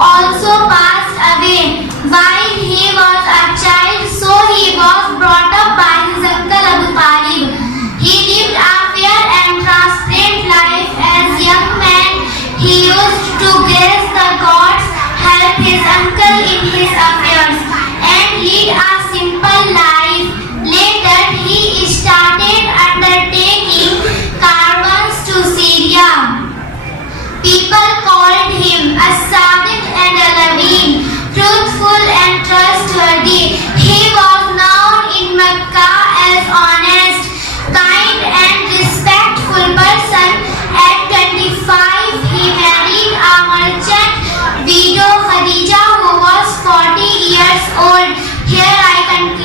also passed away while he was a child, so he was brought up by his uncle Abu Talib. He lived a fair and transparent life. As young man, he used to grace the gods, help his uncle in his affairs, and lead a simple life. Later, he started undertaking caravans to Syria. People called him as-Sadiq and al-Amin, truthful and trustworthy. He was known in Mecca as honest, kind and respectful person. At 25, he married a merchant widow Khadija who was 40 years old. Here I conclude.